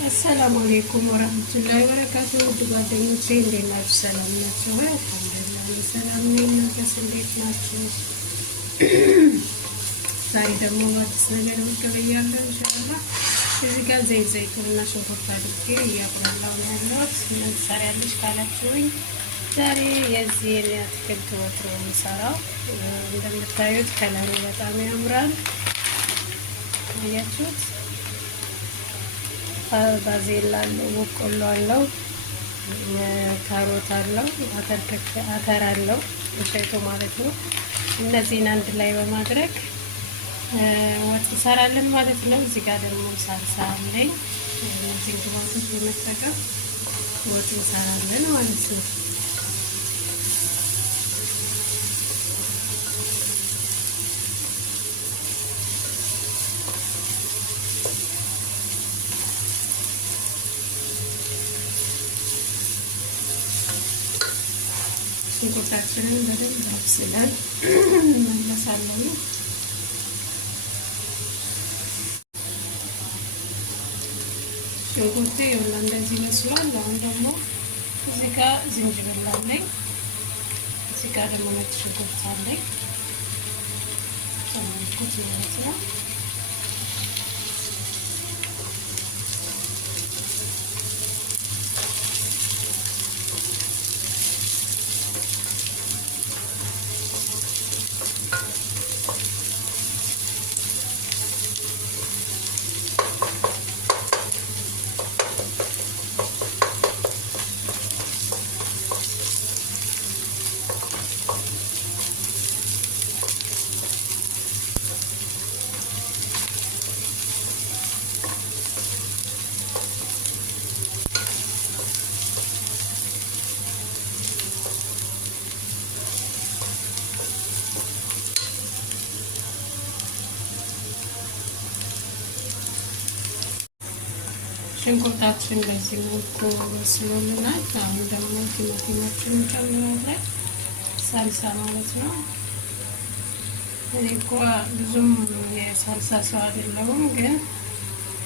السلام عليكم ورحمة الله وبركاته. ጓደኞቼ እንዴት ናችሁ? ሰላም ናችሁ ወይ? አልሐምዱሊላህ ሰላም ነኝ። እናንተስ እንዴት ናችሁ? ዛሬ ደግሞ አዲስ ነገር ብቅ ብያለሁ ኢንሻአላህ። እዚህ ጋር ዘይቱንና ሽንኩርት አድርጌ እያቁላላሁ ነው ያለሁት። ምን ትሰሪያለሽ ካላችሁኝ ዛሬ የዚህን የአትክልት ወጥ ነው የምሰራው። እንደምታዩት ከለሩ በጣም ያምራል። አያችሁት? ባዜላ አለው፣ በቆሎ አለው፣ ካሮት አለው፣ አተር አለው፣ እሸቱ ማለት ነው። እነዚህን አንድ ላይ በማድረግ ወጥ እንሰራለን ማለት ነው። እዚህ ጋር ደግሞ ሳልሳ አለኝ። እነዚህን ግብአቶች በመጠቀም ወጥ እንሰራለን ማለት ነው። ሽንኩርታችንን በደንብ አብስለን እንመለሳለን። ሽንኩርቴ ይኸውና እንደዚህ መስሏል። አሁን ደግሞ እዚህ ጋር ዝንጅብል አለኝ፣ እዚህ ጋር ደግሞ ነጭ ሽንኩርት አለኝ ጨምርኩት ማለት ነው። ሽንኩርታችን በዚህ መልኩ በስሎልናል። አሁን ደግሞ ቲማቲማችን እንጨምራለን። ሳልሳ ማለት ነው። እኔ እንኳ ብዙም የሳልሳ ሰው አይደለሁም፣ ግን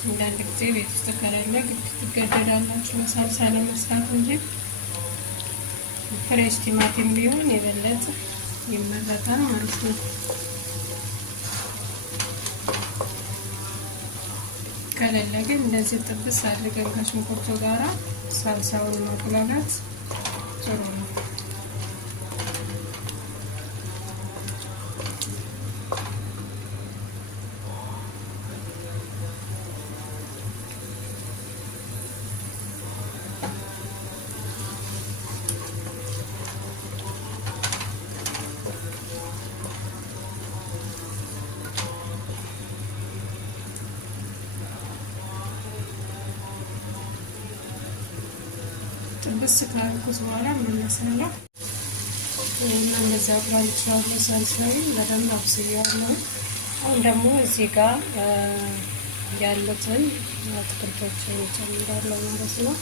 አንዳንድ ጊዜ ቤት ውስጥ ከሌለ ግድ ትገደዳላችሁ ሳልሳ ለመስራት እንጂ ፍሬሽ ቲማቲም ቢሆን የበለጠ ይመረጣል ማለት ነው። ከሌለ ግን እንደዚህ ጥብስ አድርገን ከሽንኩርቱ ጋራ ሳልሳውን ማቁላላት ጥሩ ነው። ጥብስ ካልኩት በኋላ መለሰለሁ እና እንደዛ አቁላልቻለሁ። ሳልሳውን በደንብ አብስያለሁ። አሁን ደግሞ እዚህ ጋር ያሉትን አትክልቶችን እጨምራለሁ ማለት ነው።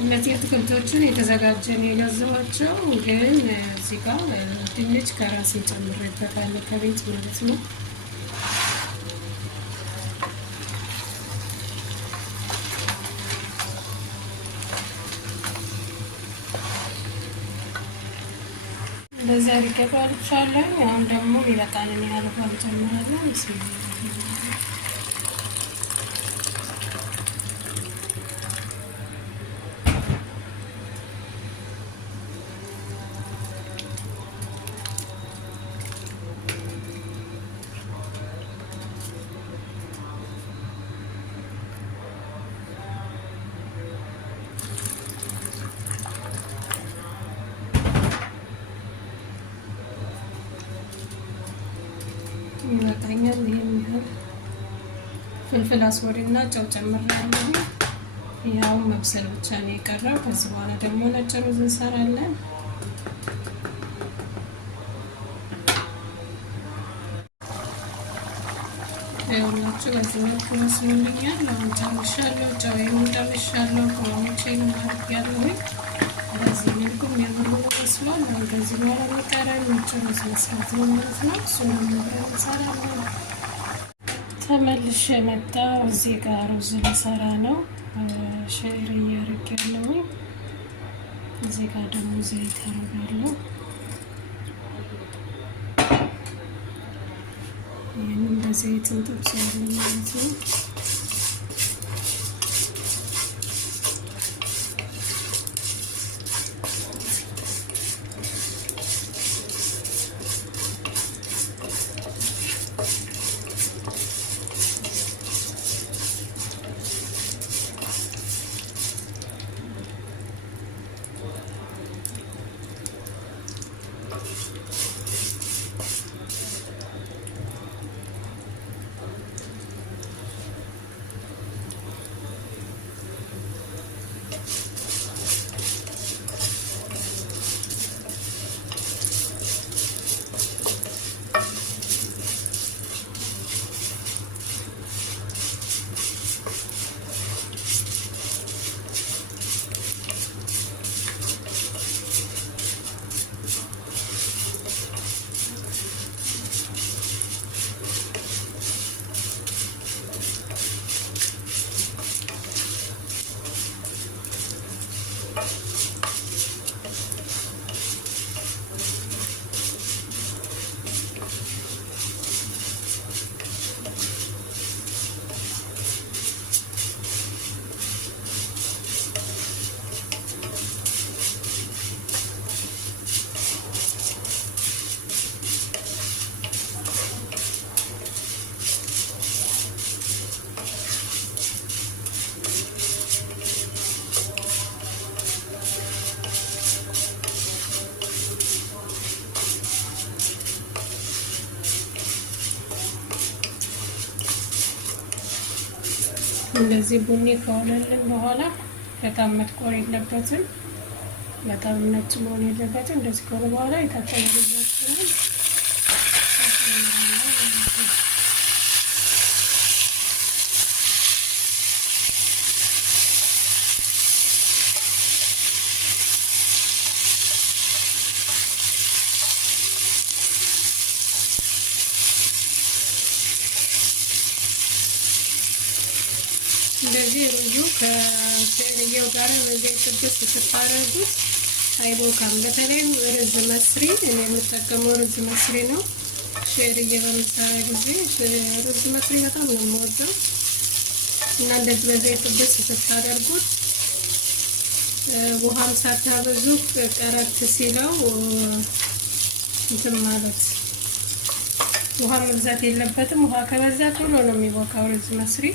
እነዚህ አትክልቶችን የተዘጋጀን የገዛኋቸው፣ ግን እዚህ ጋር ድንች ከራሴ ጨምሬበታለሁ ከቤት ማለት ነው። እንደዚህ አድርጌ ባልቻለሁ። አሁን ደግሞ ይበቃልን ያህል ውሃ እንጨምራለን። ይበቃኛል። ይሄን ያህል ፍልፍል አስወሪና ጨው ጨምሬያለሁ። ያው መብሰል ብቻ ነው የቀረው። ከዚህ በኋላ ደግሞ ነጭ ሩዝ እንሰራለን። ይኸውላችሁ በዚህ መልኩ መስሎልኛል። አሁን ጨርሻለሁ። ጨውዬን ጨርሻለሁ። ቅመሞቼን አድርጌያለሁ። በዚህ መልኩ የሚያምር መስሏል። አሁን ከዚህ በኋላ የሚቀረን ነጭ ሩዝ መስራት ነው ማለት ነው። እሱን አብረን እንሰራለን። ተመልሼ መጣሁ። እዚህ ጋር ሩዝ ልሰራ ነው። ሸዕር እያደረግያለሁ። እዚህ ጋር ደግሞ ዘይት አደርጋለሁ። ይህንን በዘይት እንጠብሳለን ማለት ነው። እንደዚህ ቡኒ ከሆነልን በኋላ በጣም መጥቆር የለበትም፣ በጣም ነጭ መሆን የለበትም። እንደዚህ ከሆነ በኋላ የታጠበ ሩዛችንን እንደዚህ ሩዙ ከሸዕርየው ጋር በዚህ ጥብስ ስታረጉት አይቦካም። በተለይ ሩዝ መስሪ እኔ የምጠቀመው ሩዝ መስሪ ነው። ሸዕርየ በምሰራ ጊዜ ሩዝ መስሪ በጣም ነው የምወደው እና እንደዚህ በዚህ ጥብስ ስታደርጉት ውሃም ሳታበዙ ቀረት ሲለው እንትን ማለት ውሃ መብዛት የለበትም። ውሃ ከበዛ ቶሎ ነው የሚቦካው ሩዝ መስሪ።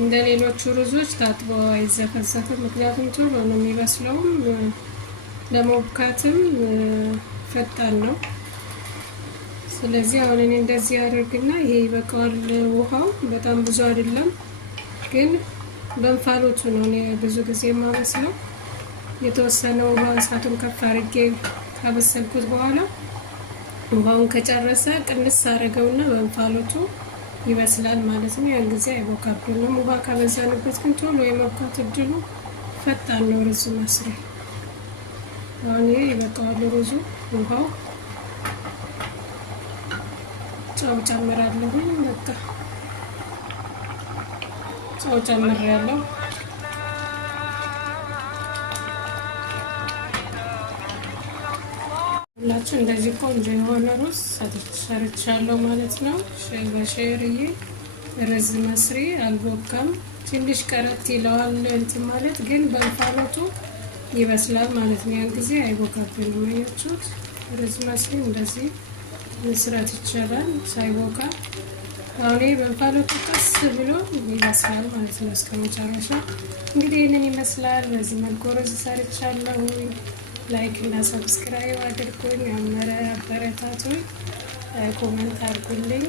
እንደ ሌሎቹ ሩዞች ታጥቦ አይዘፈዘፍም፣ ምክንያቱም ቶሎ ነው የሚበስለው። ለመብካትም ፈጣን ነው። ስለዚህ አሁን እኔ እንደዚህ አድርግና ይሄ ይበቃዋል። ውሃው በጣም ብዙ አይደለም፣ ግን በእንፋሎቱ ነው እኔ ብዙ ጊዜ የማበስለው። የተወሰነ ውሃ እሳቱን ከፍ አድርጌ ካበሰልኩት በኋላ ውሃውን ከጨረሰ ቅንስ አደረገውና በእንፋሎቱ ይበስላል ማለት ነው። ያን ጊዜ አይቦካብንም። ውሃ ካበዛንበት ግን ቶሎ የመብካት እድሉ ፈጣን ነው ሩዝ መስሪ። አሁን ይሄ ይበቃዋል ሩዙ። ውሃው ጨው ጨምራለሁ። በቃ ጨው ጨምሬያለሁ። ሁላችሁ እንደዚህ ቆንጆ የሆነ ሩዝ ሰርቻለሁ ማለት ነው። በሸዕርዬ ሩዝ መስሪ አልቦካም። ትንሽ ቀረት ይለዋል እንትን ማለት ግን በእንፋሎቱ ይበስላል ማለት ነው። ያን ጊዜ አይቦካብንም። አያችሁት? ሩዝ መስሪ እንደዚህ መስራት ይቻላል ሳይቦካ። አሁን በእንፋሎቱ ቀስ ብሎ ይበስላል ማለት ነው እስከ መጨረሻ። እንግዲህ ይህንን ይመስላል። በዚህ መልኩ ሩዝ ሰርቻለሁ። ላይክ እና ሰብስክራይብ አድርጉኝ፣ አበረታቱኝ፣ ኮሜንት አድርጉልኝ።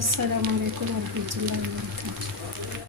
አሰላሙ አለይኩም ወራህመቱላሂ ወበረካቱ።